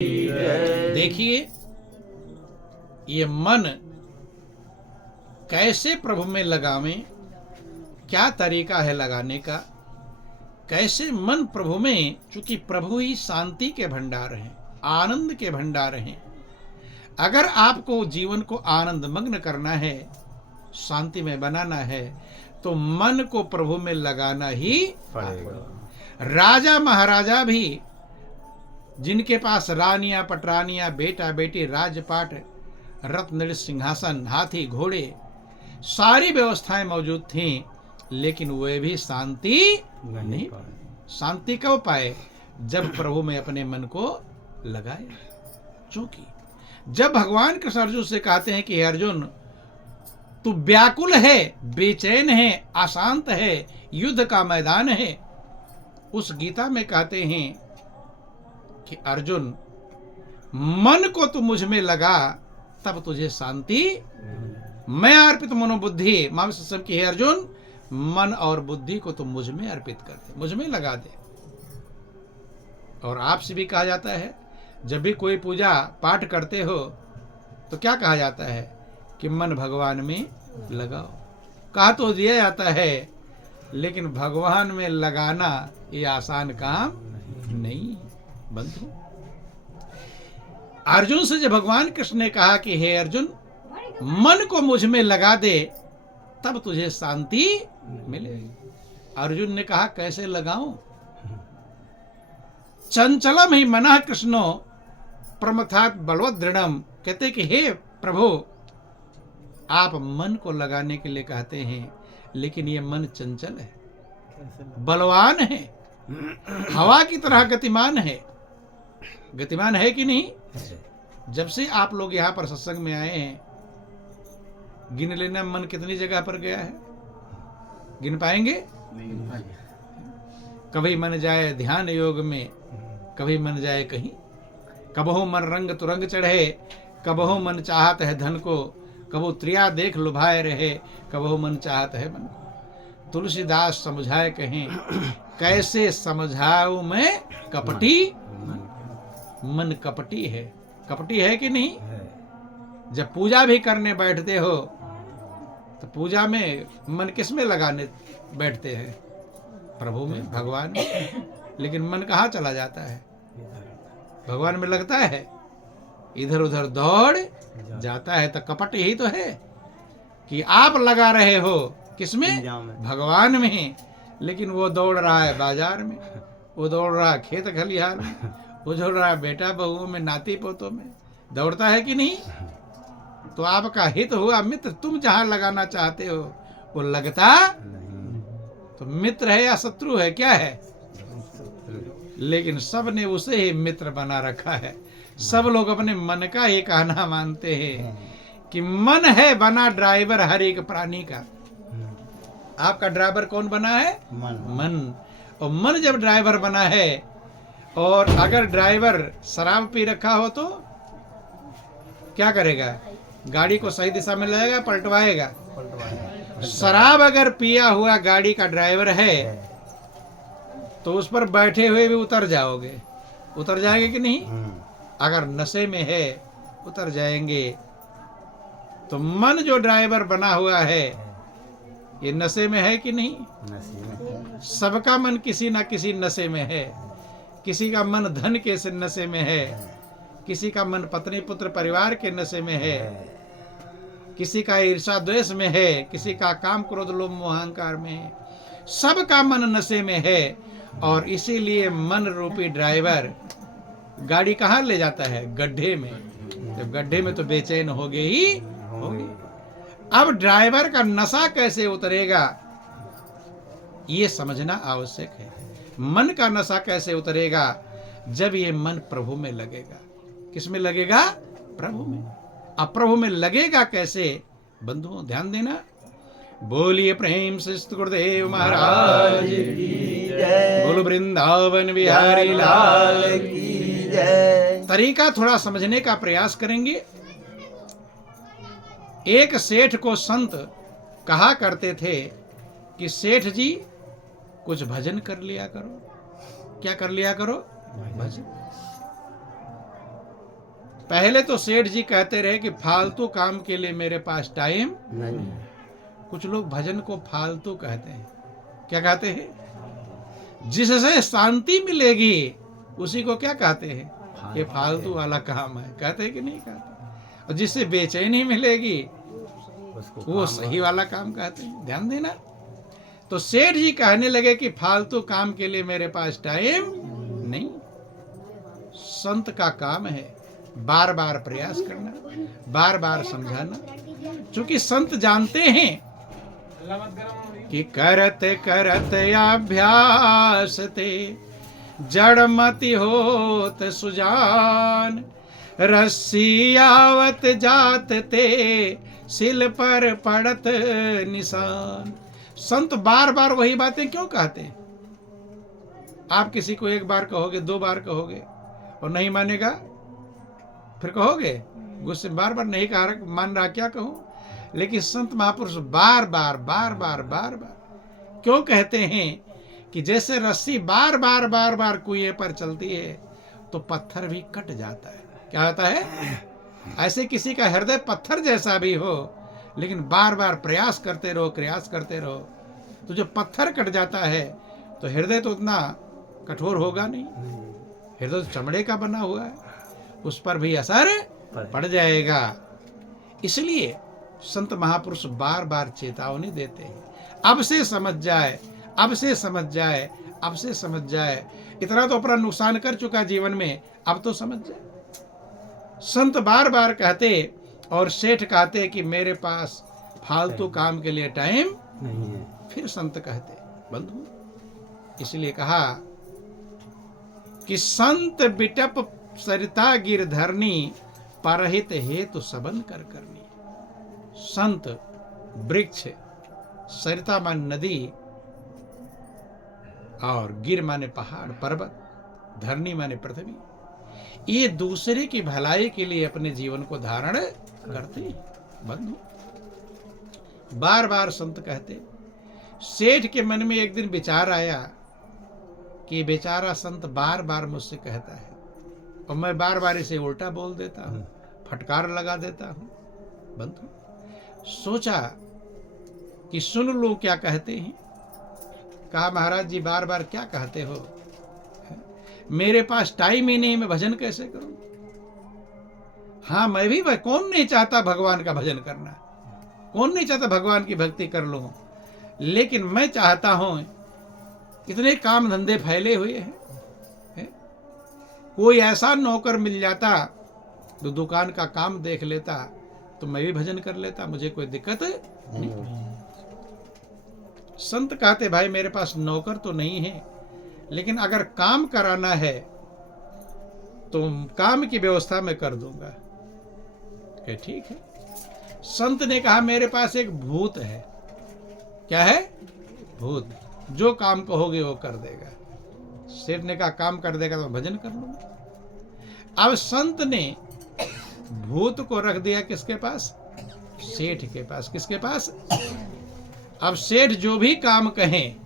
देखिए ये मन कैसे प्रभु में लगावें, क्या तरीका है लगाने का, कैसे मन प्रभु में, चूंकि प्रभु ही शांति के भंडार हैं, आनंद के भंडार हैं। अगर आपको जीवन को आनंद मग्न करना है, शांति में बनाना है, तो मन को प्रभु में लगाना ही पड़ेगा। राजा महाराजा भी, जिनके पास रानियां पटरानियां बेटा बेटी राजपाट रत्न सिंहासन हाथी घोड़े सारी व्यवस्थाएं मौजूद थीं, लेकिन वे भी शांति नहीं पाए। शांति कब पाए? जब प्रभु में अपने मन को लगाए। चूंकि जब भगवान कृष्ण अर्जुन से कहते हैं कि हे अर्जुन, तू व्याकुल है, बेचैन है, अशांत है, युद्ध का मैदान है, उस गीता में कहते हैं कि अर्जुन, मन को तू मुझ में लगा, तब तुझे शांति। मैं अर्पित मनोबुद्धि माम सम की, हे अर्जुन, मन और बुद्धि को तुम मुझ में अर्पित कर दे, मुझ में लगा दे। और आपसे भी कहा जाता है, जब भी कोई पूजा पाठ करते हो तो क्या कहा जाता है कि मन भगवान में लगाओ। कहा तो दिया जाता है, लेकिन भगवान में लगाना ये आसान काम नहीं। बंधु, अर्जुन से जब भगवान कृष्ण ने कहा कि हे अर्जुन, मन को मुझ में लगा दे, तब तुझे शांति मिलेगी। अर्जुन ने कहा कैसे लगाऊं? चंचलम ही मनः कृष्णो प्रमथात बलवत दृढ़म। कहते कि हे प्रभु, आप मन को लगाने के लिए कहते हैं, लेकिन ये मन चंचल है, बलवान है, हवा की तरह गतिमान है। गतिमान है कि नहीं? जब से आप लोग यहाँ पर सत्संग में आए हैं, गिन लेना मन कितनी जगह पर गया है, गिन पाएंगे? कभी मन जाए ध्यान योग में, कभी मन जाए कहीं, कबहो मन रंग तुरंग चढ़े, कबहो मन चाहत है धन को, कबो त्रिया देख लुभाए रहे, कबहो मन चाहत है मन को। तुलसीदास समझाए कहें, कैसे समझाऊं मैं कपटी मन कपटी है। कपटी है कि नहीं? जब पूजा भी करने बैठते हो तो पूजा में मन किस में लगाने बैठते हैं? प्रभु में, भगवान में। लेकिन मन कहाँ चला जाता है? भगवान में लगता है, इधर उधर दौड़ जाता है। तो कपट यही तो है कि आप लगा रहे हो किसमें? भगवान में, लेकिन वो दौड़ रहा है बाजार में, वो दौड़ रहा है खेत खलिहान में, वो दौड़ रहा है बेटा बहुओं में, नाती पोतों में। दौड़ता है कि नहीं? तो आपका हित हुआ मित्र, तुम जहां लगाना चाहते हो वो लगता तो मित्र है या शत्रु है? क्या है? लेकिन सब ने उसे ही मित्र बना रखा है। सब लोग अपने मन का ही कहना मानते हैं कि मन है बना ड्राइवर हर एक प्राणी का। आपका ड्राइवर कौन बना है? मन। और मन जब ड्राइवर बना है, और अगर ड्राइवर शराब पी रखा हो तो क्या करेगा? गाड़ी को सही दिशा में लाएगा, पलटवाएगा। शराब अगर पिया हुआ गाड़ी का ड्राइवर है तो उस पर बैठे हुए भी उतर जाओगे। उतर जाएंगे कि नहीं? अगर नशे में है उतर जाएंगे। तो मन जो ड्राइवर बना हुआ है, ये नशे में है कि नहीं? सबका मन किसी ना किसी नशे में है। किसी का मन धन के नशे में है, किसी का मन पत्नी पुत्र परिवार के नशे में है, किसी का ईर्षा द्वेष में है, किसी का काम क्रोध लोभ मोह अहंकार में है। सबका मन नशे में है। और इसीलिए मन रूपी ड्राइवर गाड़ी कहाँ ले जाता है? गड्ढे में। जब गड्ढे में तो बेचैन होगे ही होगे। अब ड्राइवर का नशा कैसे उतरेगा, ये समझना आवश्यक है। मन का नशा कैसे उतरेगा? जब ये मन प्रभु में लगेगा। किस में लगेगा? प्रभु में। अब प्रभु में लगेगा कैसे? बंधुओं ध्यान देना। बोलिए प्रेम से गुरुदेव महाराज की जय। बोलो वृंदावन बिहारी लाल की जय। तरीका थोड़ा समझने का प्रयास करेंगे। एक सेठ को संत कहा करते थे कि सेठ जी कुछ भजन कर लिया करो। क्या कर लिया करो? भजन। पहले तो सेठ जी कहते रहे कि फालतू काम के लिए मेरे पास टाइम नहीं। कुछ लोग भजन को फालतू कहते हैं। क्या कहते हैं? जिससे शांति मिलेगी उसी को क्या कहते हैं? ये फालतू वाला काम है। कहते हैं कि नहीं कहते? और जिससे बेचैनी मिलेगी वो सही वाला काम कहते हैं। ध्यान देना। तो सेठ जी कहने लगे कि फालतू काम के लिए मेरे पास टाइम नहीं। संत का काम है बार बार प्रयास करना, बार बार समझाना, क्योंकि संत जानते हैं कि करत करत अभ्यास ते जड़मति होत सुजान, रस्सी आवत जात ते सिल पर पड़त निशान। संत बार बार वही बातें क्यों कहते हैं? आप किसी को एक बार कहोगे, दो बार कहोगे और नहीं मानेगा, फिर कहोगे गुस्से, बार बार नहीं कहा, मान रहा, क्या कहूं? लेकिन संत महापुरुष बार बार बार बार बार बार क्यों कहते हैं? कि जैसे रस्सी बार बार बार बार कुएं पर चलती है तो पत्थर भी कट जाता है। क्या होता है? ऐसे किसी का हृदय पत्थर जैसा भी हो, लेकिन बार बार प्रयास करते रहो, प्रयास करते रहो, तो जो पत्थर कट जाता है तो हृदय तो उतना कठोर होगा नहीं। हृदय तो चमड़े का बना हुआ है, उस पर भी असर पड़ जाएगा। इसलिए संत महापुरुष बार बार चेतावनी देते हैं, अब से समझ जाए, अब से समझ जाए, अब से समझ जाए। इतना तो अपना नुकसान कर चुका जीवन में, अब तो समझ जाए। संत बार बार कहते और सेठ कहते कि मेरे पास फालतू काम के लिए टाइम नहीं है। फिर संत कहते बंधु, इसलिए कहा कि संत बिटप सरिता गिरधरनी, परहित हेतु सबन कर करनी। संत वृक्ष, सरिता मान नदी, और गिर माने पहाड़ पर्वत, धरनी माने पृथ्वी, ये दूसरे की भलाई के लिए अपने जीवन को धारण करते हैं। बंधु बार बार संत कहते। सेठ के मन में एक दिन विचार आया कि बेचारा संत बार बार मुझसे कहता है और मैं बार बार इसे उल्टा बोल देता हूं, फटकार लगा देता हूं। बंधु सोचा कि सुन लो क्या कहते हैं। कहा महाराज जी बार बार क्या कहते हो? मेरे पास टाइम ही नहीं, मैं भजन कैसे करूं? हाँ मैं भी, भाई कौन नहीं चाहता भगवान का भजन करना, कौन नहीं चाहता भगवान की भक्ति कर लूं, लेकिन मैं चाहता हूं, इतने काम धंधे फैले हुए हैं, कोई ऐसा नौकर मिल जाता जो दुकान का काम देख लेता तो मैं भी भजन कर लेता, मुझे कोई दिक्कत नहीं। संत कहते भाई मेरे पास नौकर तो नहीं है, लेकिन अगर काम कराना है तो काम की व्यवस्था मैं कर दूंगा। ठीक है। संत ने कहा मेरे पास एक भूत है। क्या है? भूत। जो काम कहोगे वो कर देगा। सेठ ने कहा काम कर देगा तो भजन कर लूंगा। अब संत ने भूत को रख दिया किसके पास? सेठ के पास। किसके पास? अब सेठ जो भी काम कहें,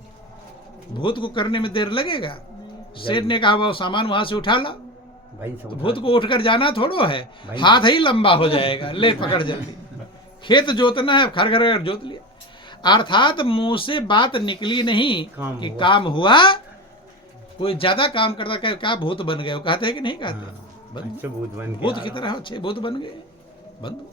भूत को करने में देर लगेगा। सेठ ने कहा वो सामान वहां से उठा ला, तो भूत को उठकर जाना थोड़ो है, हाथ ही लंबा हो जाएगा, ले पकड़ जल्दी। खेत जोतना है, घर घर जोत लिया। अर्थात मुंह से बात निकली नहीं कि काम हुआ। कोई ज्यादा काम करता कहे क्या भूत बन गए, वो कहते हैं कि नहीं कहते? भूत की तरह अच्छे भूत बन गए। बंधु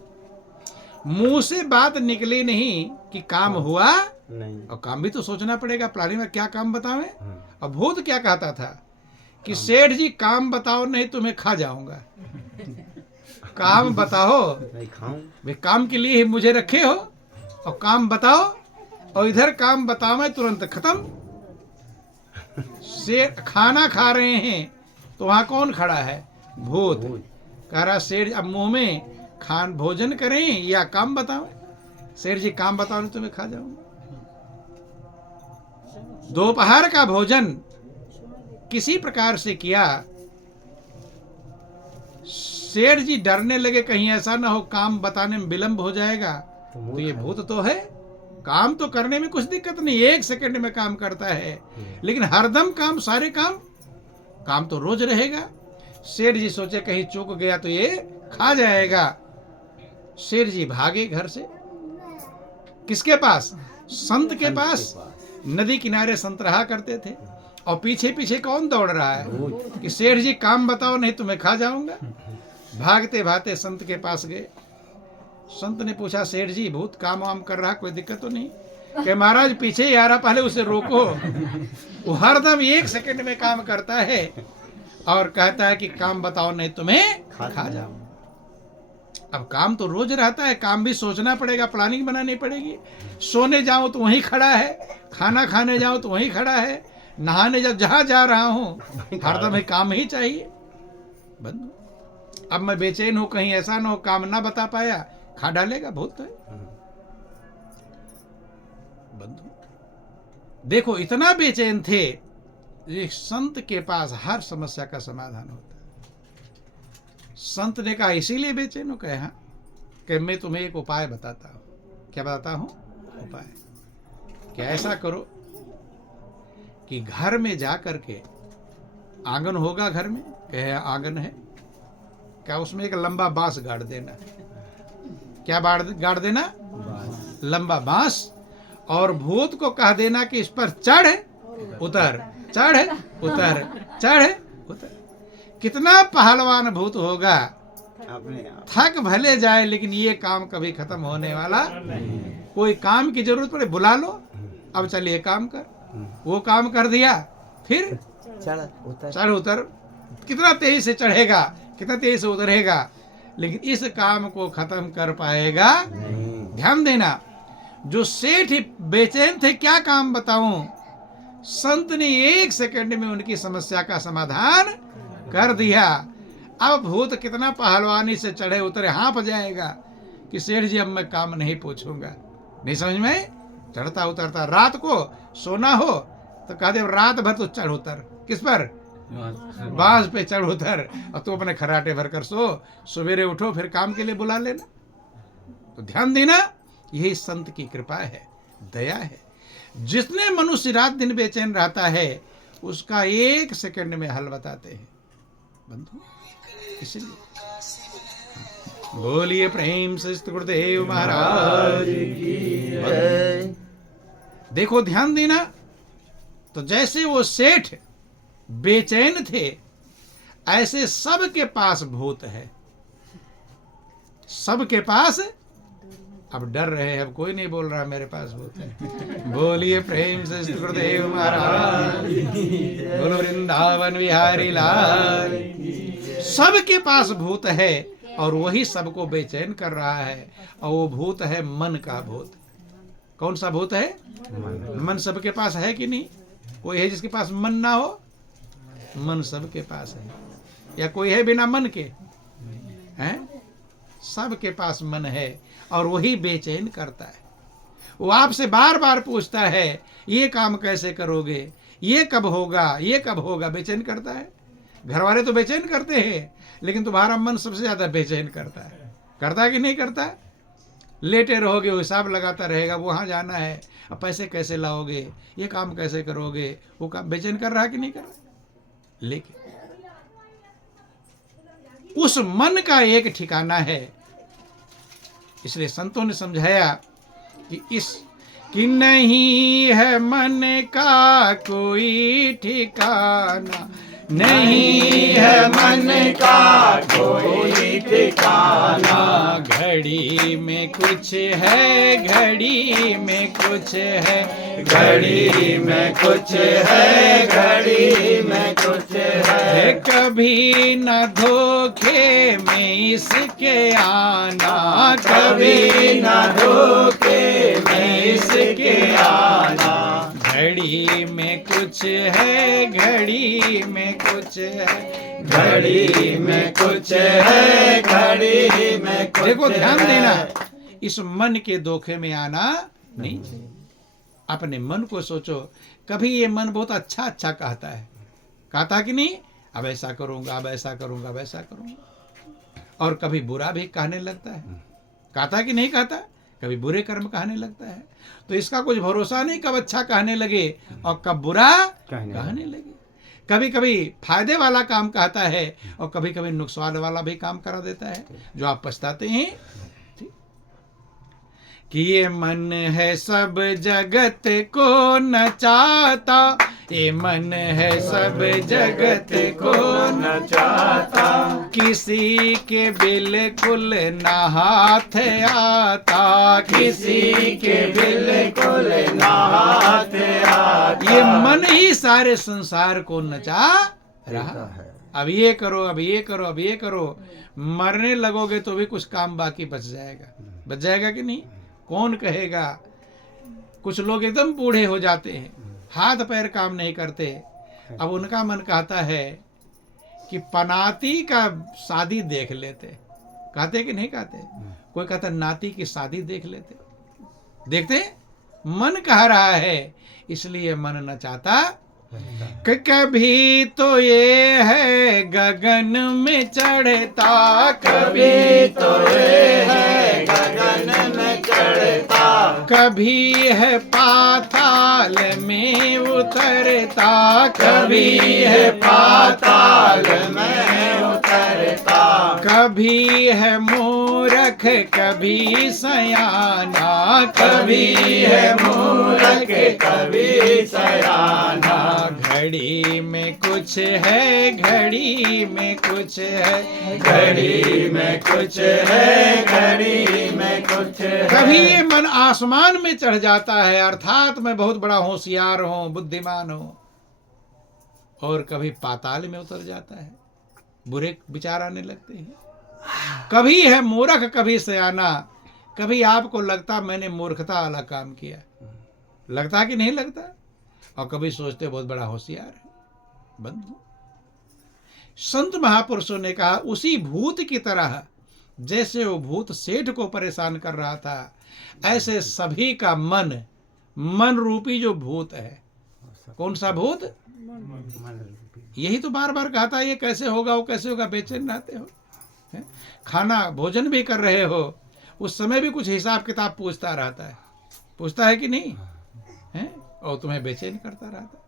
मुंह से बात निकली नहीं कि काम हुआ नहीं, और काम भी तो सोचना पड़ेगा, प्लानिंग में क्या काम बतावे। और भूत क्या कहता था कि सेठ जी काम बताओ नहीं तुम्हें खा जाऊंगा। काम बताओ, वे काम के लिए ही मुझे रखे हो, और काम बताओ, और इधर काम बताओ मैं तुरंत खत्म। सेठ खाना खा रहे हैं तो वहां कौन खड़ा है? भूत। कह रहा सेठ अब मुंह में खान भोजन करें या काम बताओ? सेठ जी काम बताओ नहीं तुम्हें खा जाऊंगा। दोपहर का भोजन किसी प्रकार से किया। सेठ जी डरने लगे कहीं ऐसा ना हो काम बताने में विलंब हो जाएगा, तो ये भूत तो है। काम तो करने में कुछ दिक्कत नहीं, 1 सेकंड में काम करता है, लेकिन हरदम काम, सारे काम तो रोज रहेगा। सेठ जी सोचे कहीं चूक गया तो ये खा जाएगा। शेर जी भागे घर से, किसके पास? संत के पास। नदी किनारे संत रहा करते थे, और पीछे पीछे कौन दौड़ रहा है कि शेर जी काम बताओ नहीं तुम्हें खा जाऊंगा। भागते भागते संत के पास गए। संत ने पूछा, शेर जी भूत काम वाम कर रहा, कोई दिक्कत तो नहीं? कि महाराज पीछे ही आ रहा, पहले उसे रोको, वो हरदम 1 सेकंड में काम करता है और कहता है कि काम बताओ नहीं तुम्हें खा जाओ। अब काम तो रोज रहता है, काम भी सोचना पड़ेगा, प्लानिंग बनानी पड़ेगी। सोने जाऊं तो वहीं खड़ा है, खाना खाने जाऊं तो वहीं खड़ा है, नहाने जहां जा रहा हूं हरदम ही काम ही चाहिए। बंधु अब मैं बेचैन हूं, कहीं ऐसा ना हो काम ना बता पाया, खा डालेगा भूत तो है। बंधु देखो इतना बेचैन थे, एक संत के पास हर समस्या का समाधान होता है। संत ने कहा इसीलिए बेचैन हो? कहा कि मैं तुम्हें एक उपाय बताता हूं। क्या बताता हूं? उपाय। क्या ऐसा करो कि घर में जा करके, आंगन होगा घर में, कहे आंगन है, क्या उसमें एक लंबा बांस गाड़ देना। क्या गाड़ देना? लंबा बांस। और भूत को कह देना कि इस पर चढ़ उतर, चढ़ उतर, चढ़ उतर। कितना पहलवान भूत होगा, थक भले जाए लेकिन ये काम कभी खत्म होने वाला नहीं। कोई काम की जरूरत पड़े बुला लो, अब चलिए काम कर। वो काम कर दिया, फिर चढ़ उतर। कितना तेजी से चढ़ेगा, कितना तेजी से उतरेगा, लेकिन इस काम को खत्म कर पाएगा नहीं। ध्यान देना, जो सेठ बेचैन थे, क्या काम बताऊं, संत ने 1 सेकंड में उनकी समस्या का समाधान कर दिया। अब भूत कितना पहलवानी से चढ़े उतरे हाँफ जाएगा कि सेठ जी अब मैं काम नहीं पूछूंगा। नहीं समझ में? चढ़ता उतरता, रात को सोना हो तो कह दे रात भर तो चढ़ उतर। किस पर? बांस पे चढ़ उतर, और तू अपने खराटे भर कर सो, सवेरे उठो फिर काम के लिए बुला लेना। तो ध्यान देना, यही संत की कृपा है, दया है। जिसने मनुष्य रात दिन बेचैन रहता है उसका 1 सेकंड में हल बताते हैं बंधु। इसलिए बोलिए प्रेम से गुरुदेव महाराज की। देखो ध्यान देना, तो जैसे वो सेठ बेचैन थे, ऐसे सबके पास भूत है, सबके पास। अब डर रहे हैं, अब कोई नहीं बोल रहा मेरे पास भूत है। बोलिए प्रेम से गुरुदेव महाराज, बोलो वृंदावन बिहारी लाल। सबके पास भूत है और वही सबको बेचैन कर रहा है, और वो भूत है मन का भूत। कौन सा भूत है? मन सबके पास है कि नहीं? कोई है जिसके पास मन ना हो? मन सबके पास है। या कोई है बिना मन के? हैं? सबके पास मन है और वही बेचैन करता है। वो आपसे बार बार पूछता है, ये काम कैसे करोगे, ये कब होगा, ये कब होगा, बेचैन करता है। घर वाले तो बेचैन करते हैं, लेकिन तुम्हारा मन सबसे ज्यादा बेचैन करता है। करता है कि नहीं करता? लेटे रहोगे, वो हिसाब लगाता रहेगा, वहां जाना है, अब पैसे कैसे लाओगे, ये काम कैसे करोगे, वो काम बेचैन कर रहा कि नहीं कर रहा। लेकिन उस मन का एक ठिकाना है। इसलिए संतों ने समझाया कि नहीं है मन का कोई ठिकाना, नहीं है मन का कोई ठिकाना। घड़ी में कुछ है, घड़ी में कुछ है, घड़ी में कुछ है, घड़ी में कुछ है। कभी न धोखे में इसके आना, कभी न धोखे में इसके आना। घड़ी में कुछ है, घड़ी में कुछ है, घड़ी में कुछ है, घड़ी में कुछ। देखो ध्यान देना, इस मन के धोखे में आना नहीं। अपने मन को सोचो, कभी ये मन बहुत अच्छा अच्छा कहता है, कहता कि नहीं, अब ऐसा करूंगा, अब ऐसा करूंगा, अब ऐसा करूंगा। और कभी बुरा भी कहने लगता है, कहता कि नहीं कहता, कभी बुरे कर्म कहने लगता है। तो इसका कुछ भरोसा नहीं कब अच्छा कहने लगे और कब बुरा कहने लगे। कभी कभी फायदे वाला काम कहता है और कभी कभी नुकसान वाला भी काम करा देता है, जो आप पछताते हैं। कि ये मन है सब जगत को नचाता, ये मन है सब जगत को नचाता, किसी के बिल्कुल ना हाथ आता, किसी के बिल्कुल ना हाथ आता। ये मन ही सारे संसार को नचा रहा है। अब ये करो, अब ये करो, अब ये करो, मरने लगोगे तो भी कुछ काम बाकी बच जाएगा। बच जाएगा कि नहीं? कौन कहेगा? कुछ लोग एकदम बूढ़े हो जाते हैं, हाथ पैर काम नहीं करते। अब उनका मन कहता है कि पनाती का शादी देख लेते। कहते कि नहीं कहते? कोई कहता नाती की शादी देख लेते। देखते मन कह रहा है, इसलिए मन न चाहता कि कभी तो ये है गगन में चढ़ता, कभी तो ये है गगन में चढ़ता, कभी है पाताल में उतरता, कभी है पाताल में उतरता, कभी है मूर्ख कभी सयाना, कभी है मूर्ख कभी सयाना। घड़ी में कुछ है, घड़ी में कुछ है, घड़ी में कुछ है, घड़ी में कुछ है। कभी ये मन आसमान में चढ़ जाता है, अर्थात मैं बहुत बड़ा होशियार हूं, बुद्धिमान हूं, और कभी पाताल में उतर जाता है, बुरे विचार आने लगते हैं। कभी है मूर्ख कभी सयाना। कभी आपको लगता मैंने मूर्खता वाला काम किया, लगता कि नहीं लगता? और कभी सोचते बहुत बड़ा होशियार है। बंधु, संत महापुरुषों ने कहा उसी भूत की तरह जैसे वो भूत सेठ को परेशान कर रहा था, ऐसे सभी का मन, मन रूपी जो भूत है। कौन सा भूत? यही तो बार बार कहता है ये कैसे होगा, वो कैसे होगा, बेचैन रहते हो। खाना भोजन भी कर रहे हो, उस समय भी कुछ हिसाब किताब पूछता रहता है, पूछता है कि नहीं है? और तुम्हें बेचैन करता रहता।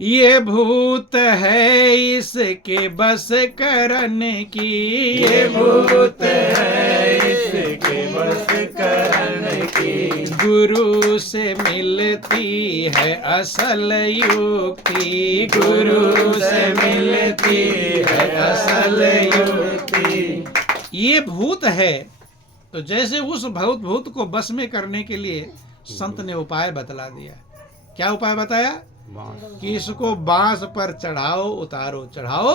ये भूत है इसके बस करने की, ये भूत है इसके बस करने की, गुरु से मिलती है असल युक्ति, गुरु से मिलती है असल युक्ति। ये भूत है, तो जैसे उस भूत को बस में करने के लिए संत ने उपाय बतला दिया। क्या उपाय बताया? कि इसको बांस पर चढ़ाओ उतारो, चढ़ाओ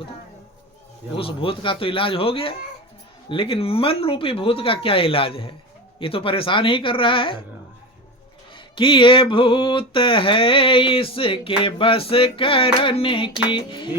उतारो। उस भूत का तो इलाज हो गया, लेकिन मन रूपी भूत का क्या इलाज है? ये तो परेशान ही कर रहा है कि ये भूत है इसके बस करने की,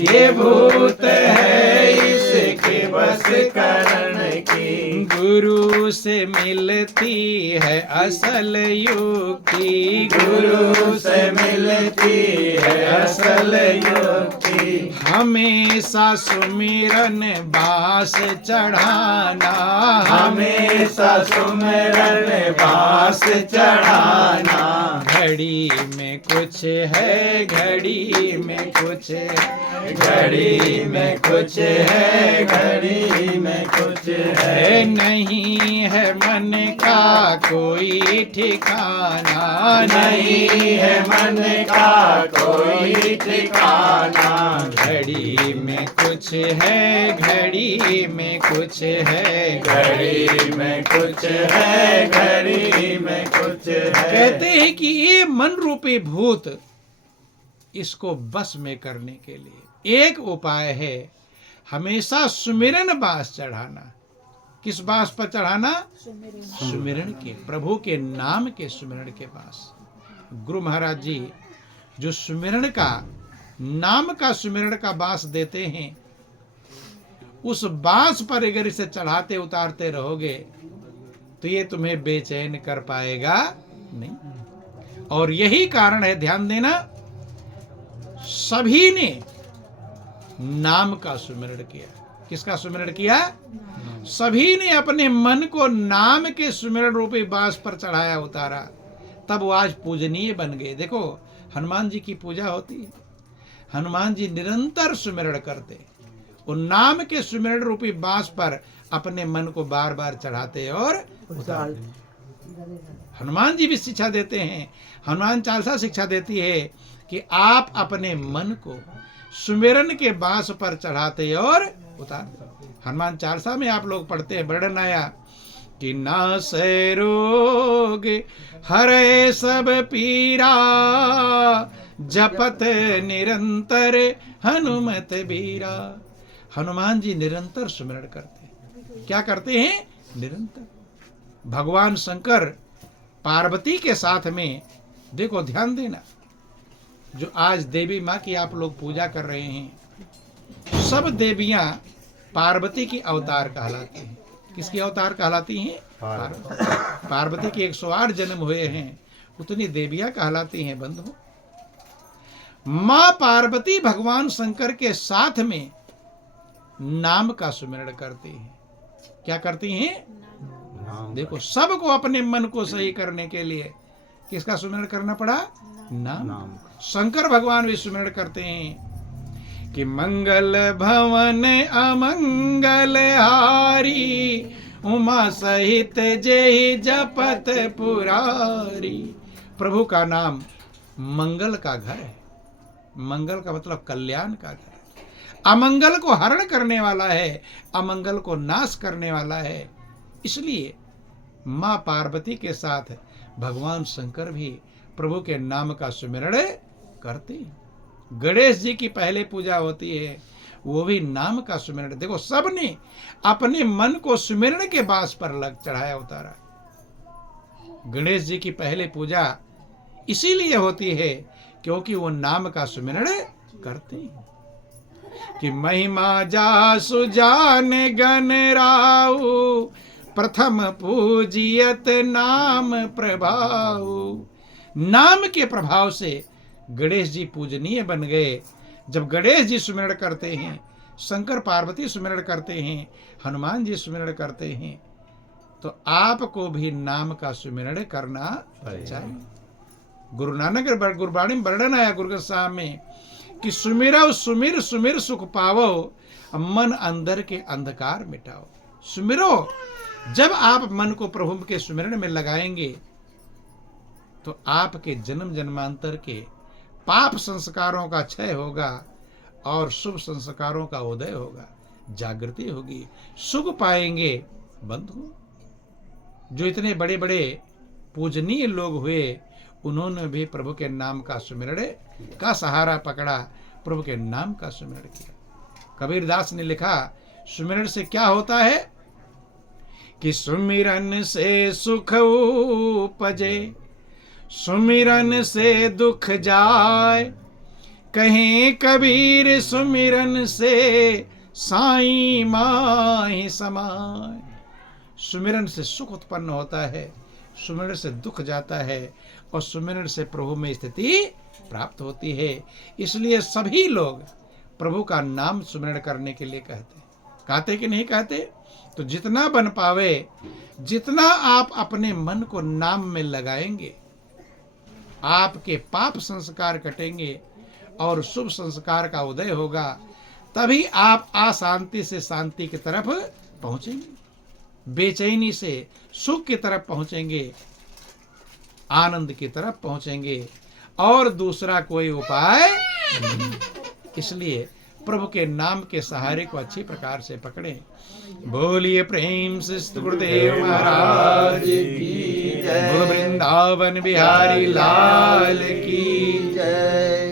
ये भूत है इसके बस करने की, गुरु से मिलती है असल युक्ति, गुरु से मिलती है असल युक्ति। हमेशा सुमिरन बास चढ़ाना, हमेशा सुमिरन बास चढ़ाना। घड़ी में कुछ है, घड़ी में कुछ है, घड़ी में कुछ है, घड़ी में कुछ है। नहीं है मन का कोई ठिकाना, नहीं है मन का कोई ठिकाना। घड़ी में कुछ है, घड़ी में कुछ है, घड़ी में कुछ है, घड़ी में कुछ है। कहते हैं कि ये मन रूपी भूत, इसको बस में करने के लिए एक उपाय है, हमेशा सुमिरन बास चढ़ाना। किस बास पर चढ़ाना? सुमिरन के, प्रभु के नाम के सुमिरन के पास। गुरु महाराज जी जो सुमिरन का, नाम का सुमिरन का बास देते हैं, उस बांस पर अगर इसे चढ़ाते उतारते रहोगे तो ये तुम्हें बेचैन कर पाएगा नहीं। और यही कारण है, ध्यान देना, सभी ने नाम का सुमिरन किया। किसका सुमिरन किया? सभी ने अपने मन को नाम के सुमिरन रूपी बांस पर चढ़ाया उतारा, तब वो आज पूजनीय बन गए। देखो हनुमान जी की पूजा होती है। हनुमान जी निरंतर सुमिरण करते, उन नाम के सुमिरण रूपी बांस पर अपने मन को बार बार चढ़ाते और उतारते। हनुमान जी भी शिक्षा देते हैं, हनुमान चालीसा शिक्षा देती है कि आप अपने मन को सुमिरन के बांस पर चढ़ाते और उतारते। हनुमान चालीसा में आप लोग पढ़ते हैं, वर्णन आया कि नासै रोग हरै सब पीरा, जपत निरंतर हनुमत बीरा। हनुमान जी निरंतर सुमिरण करते हैं। क्या करते हैं? निरंतर। भगवान शंकर पार्वती के साथ में, देखो ध्यान देना, जो आज देवी माँ की आप लोग पूजा कर रहे हैं, सब देवियां पार्वती की अवतार कहलाती हैं। किसकी अवतार कहलाती हैं? पार्वती के 108 जन्म हुए हैं, उतनी देवियां कहलाती हैं बंधु। माँ पार्वती भगवान शंकर के साथ में नाम का सुमिरण करती हैं। क्या करती हैं? देखो, सबको अपने मन को सही करने के लिए किसका सुमिरण करना पड़ा? नाम। शंकर भगवान भी सुमिरण करते हैं कि मंगल भवन अमंगल हारी, उमा सहित जेहि जपत पुरारी। प्रभु का नाम मंगल का घर है। मंगल का मतलब कल्याण का घर है। अमंगल को हरण करने वाला है, अमंगल को नाश करने वाला है। इसलिए माँ पार्वती के साथ भगवान शंकर भी प्रभु के नाम का सुमिरण करते हैं। गणेश जी की पहले पूजा होती है, वो भी नाम का सुमिरण। देखो, सबने अपने मन को सुमिरण के बांस पर लग चढ़ाया उतारा। गणेश जी की पहले पूजा इसीलिए होती है क्योंकि वो नाम का सुमिरण करते हैं कि महिमा जासु जान गण राउ, प्रथम पूजियत नाम प्रभाव। नाम के प्रभाव से गणेश जी पूजनीय बन गए। जब गणेश जी सुमिरण करते हैं, शंकर पार्वती सुमिरण करते हैं, हनुमान जी सुमिरण करते हैं, तो आपको भी नाम का सुमिरण करना चाहिए। गुरु नानक गुरबाणी में वर्णन आया गुरु साहब में कि सुमिरव सुमिर सुमिर सुख पावो, मन अंदर के अंधकार मिटाओ। सुमिरो, जब आप मन को प्रभु के सुमिरण में लगाएंगे तो आपके जन्म जन्मांतर के पाप संस्कारों का क्षय होगा और शुभ संस्कारों का उदय होगा, जागृति होगी, सुख पाएंगे। बंधु, जो इतने बड़े बड़े पूजनीय लोग हुए, उन्होंने भी प्रभु के नाम का सुमिरण का सहारा पकड़ा, प्रभु के नाम का सुमिरण किया। कबीरदास ने लिखा, सुमिरण से क्या होता है कि सुमिरन से सुख उपजे, सुमिरन से दुख जाए, कहें कबीर सुमिरन से साईं माहि समाए। सुमिरन से सुख उत्पन्न होता है, सुमिरन से दुख जाता है और सुमिरन से प्रभु में स्थिति प्राप्त होती है। इसलिए सभी लोग प्रभु का नाम सुमिरन करने के लिए कहते कि नहीं कहते? तो जितना बन पावे, जितना आप अपने मन को नाम में लगाएंगे, आपके पाप संस्कार कटेंगे और शुभ संस्कार का उदय होगा। तभी आप अशांति से शांति की तरफ पहुंचेंगे, बेचैनी से सुख की तरफ पहुंचेंगे, आनंद की तरफ पहुंचेंगे, और दूसरा कोई उपाय नहीं। इसलिए प्रभु के नाम के सहारे को अच्छी प्रकार से पकड़ें। बोलिए प्रेम से गुरुदेव महाराज की जय, बोल वृंदावन बिहारी लाल की जय।